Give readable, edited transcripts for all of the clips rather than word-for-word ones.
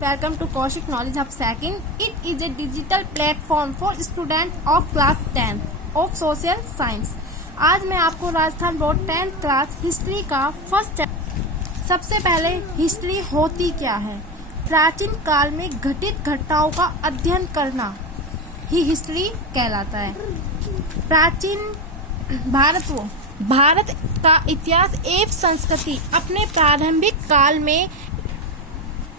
Welcome to Kaushik Knowledge Hub Second. It is a digital platform for students of class 10 of social science. आज मैं आपको Rajasthan board 10th class history का first सबसे पहले history होती क्या है। प्राचीन काल में घटित घटनाओं का अध्ययन करना ही हिस्ट्री कहलाता है। प्राचीन भारत का इतिहास एवं संस्कृति अपने प्रारंभिक काल में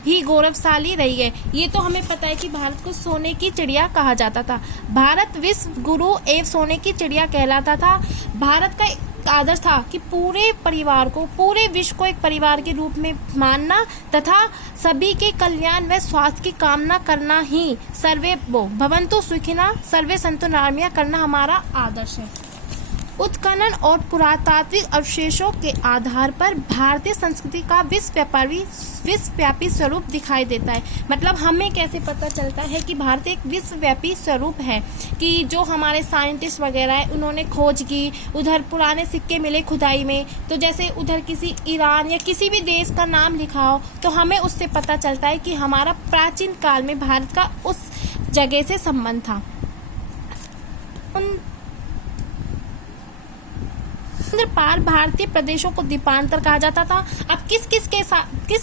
ही गौरवशाली रही है। ये तो हमें पता है कि भारत को सोने की चिड़िया कहा जाता था। भारत विश्व गुरु एवं सोने की चिड़िया कहलाता था। भारत का एक आदर्श था कि पूरे परिवार को, पूरे विश्व को एक परिवार के रूप में मानना तथा सभी के कल्याण व स्वास्थ्य की कामना करना ही सर्वे भवन्तु सुखिनः सर्वे सन्तु निरामया करना हमारा आदर्श है। उत्खनन और पुरातात्विक अवशेषों के आधार पर भारतीय संस्कृति का विश्वव्यापी स्वरूप दिखाई देता है। मतलब हमें कैसे पता चलता है कि भारत एक विश्वव्यापी स्वरूप है कि जो हमारे साइंटिस्ट वगैरह है उन्होंने खोज की। उधर पुराने सिक्के मिले खुदाई में, तो जैसे उधर किसी ईरान या किसी भी देश का नाम लिखा हो तो हमें उससे पता चलता है कि हमारा प्राचीन काल में भारत का उस जगह से संबंध था। पार भारतीय प्रदेशों को द्वीपांतर कहा जाता था। अब किस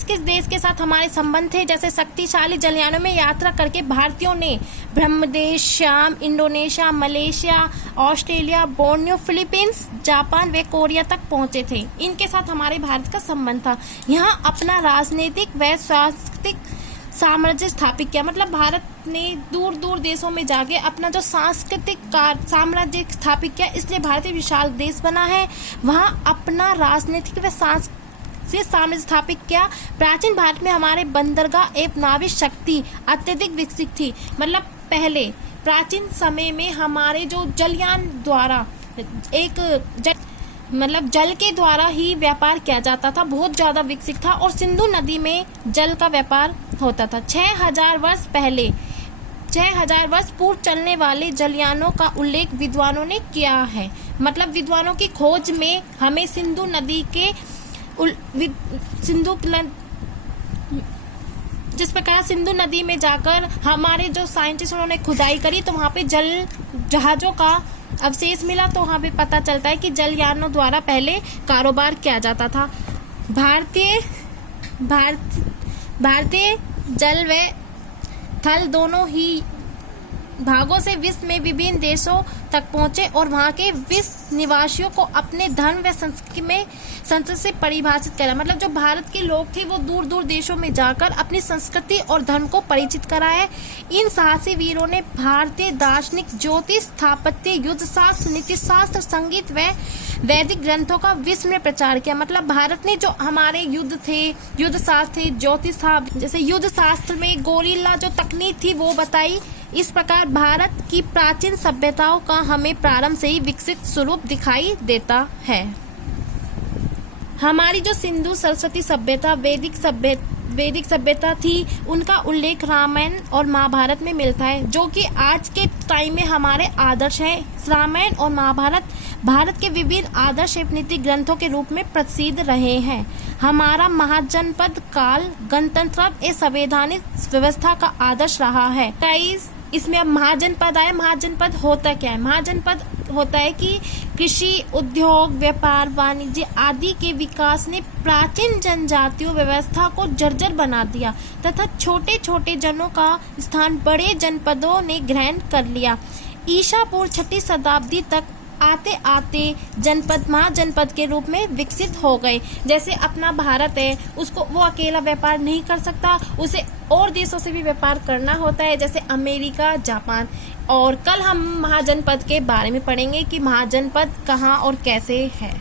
किस देश के साथ हमारे संबंध थे, जैसे शक्तिशाली जलयानों में यात्रा करके भारतीयों ने ब्रह्मदेश, श्याम, Indonesia, Malaysia, Australia, Borneo, Philippines, Japan व कोरिया तक पहुंचे थे। इनके साथ हमारे भारत का संबंध था। यहाँ अपना राजनीतिक व सांस्कृतिक साम्राज्य स्थापित किया। मतलब भारत ने दूर दूर देशों में जाके अपना जो सांस्कृतिक साम्राज्य स्थापित किया, इसलिए भारत एक विशाल देश बना है। वहाँ अपना राजनीतिक व सांस्कृतिक साम्राज्य स्थापित किया। प्राचीन भारत में हमारे बंदरगाह एवं नाविक शक्ति अत्यधिक विकसित थी। मतलब पहले प्राचीन समय में हमारे जो जलयान द्वारा जल के द्वारा ही व्यापार किया जाता था, बहुत ज़्यादा विकसित था। और सिंधु नदी में जल का व्यापार होता था। 6000 वर्ष पूर्व चलने वाले जलयानों का उल्लेख विद्वानों ने किया है। मतलब विद्वानों की खोज में हमें सिंधु नदी के जिस प्रकार सिंधु नदी में जाकर हमारे जो साइंटिस्ट उन्होंने खुदाई करी तो वहाँ पे जल जहाज़ों का अवशेष मिला, तो वहाँ पे पता चलता है कि जलयानों द्वारा पहले कारोबार किया जाता था। भारतीय जल व थल दोनों ही भागों से विश्व में विभिन्न देशों तक पहुंचे और वहां के विश्व निवासियों को अपने धर्म व संस्कृति से परिभाषित करा। मतलब जो भारत के लोग थे वो दूर दूर देशों में जाकर अपनी संस्कृति और धर्म को परिचित कराए। इन साहसी वीरों ने भारतीय दार्शनिक, ज्योतिष, स्थापत्य, युद्ध शास्त्र, नीति शास्त्र, संगीत व वैदिक ग्रंथों का विश्व में प्रचार किया। मतलब भारत ने जो हमारे युद्ध शास्त्र थे, ज्योतिष था, जैसे युद्ध शास्त्र में गोरिल्ला जो तकनीक थी वो बताई। इस प्रकार भारत की प्राचीन सभ्यताओं का हमें प्रारंभ से ही विकसित स्वरूप दिखाई देता है। हमारी जो सिंधु सरस्वती सभ्यता, वैदिक सभ्यता थी, उनका उल्लेख रामायण और महाभारत में मिलता है, जो कि आज के टाइम में हमारे आदर्श है। रामायण और महाभारत भारत के विभिन्न आदर्श एवं नीति ग्रंथों के रूप में प्रसिद्ध रहे हैं। हमारा महाजनपद काल गणतंत्र ए संवैधानिक व्यवस्था का आदर्श रहा है। इसमें अब महाजनपद आया। महाजनपद होता क्या है? महाजनपद होता है कि कृषि, उद्योग, व्यापार, वाणिज्य आदि के विकास ने प्राचीन जनजातीय व्यवस्था को जर्जर बना दिया तथा छोटे छोटे जनों का स्थान बड़े जनपदों ने ग्रहण कर लिया। ईसा पूर्व 6वीं शताब्दी तक आते आते जनपद महाजनपद के रूप में विकसित हो गए। जैसे अपना भारत है, उसको वो अकेला व्यापार नहीं कर सकता, उसे और देशों से भी व्यापार करना होता है, जैसे अमेरिका, जापान। और कल हम महाजनपद के बारे में पढ़ेंगे कि महाजनपद कहाँ और कैसे है।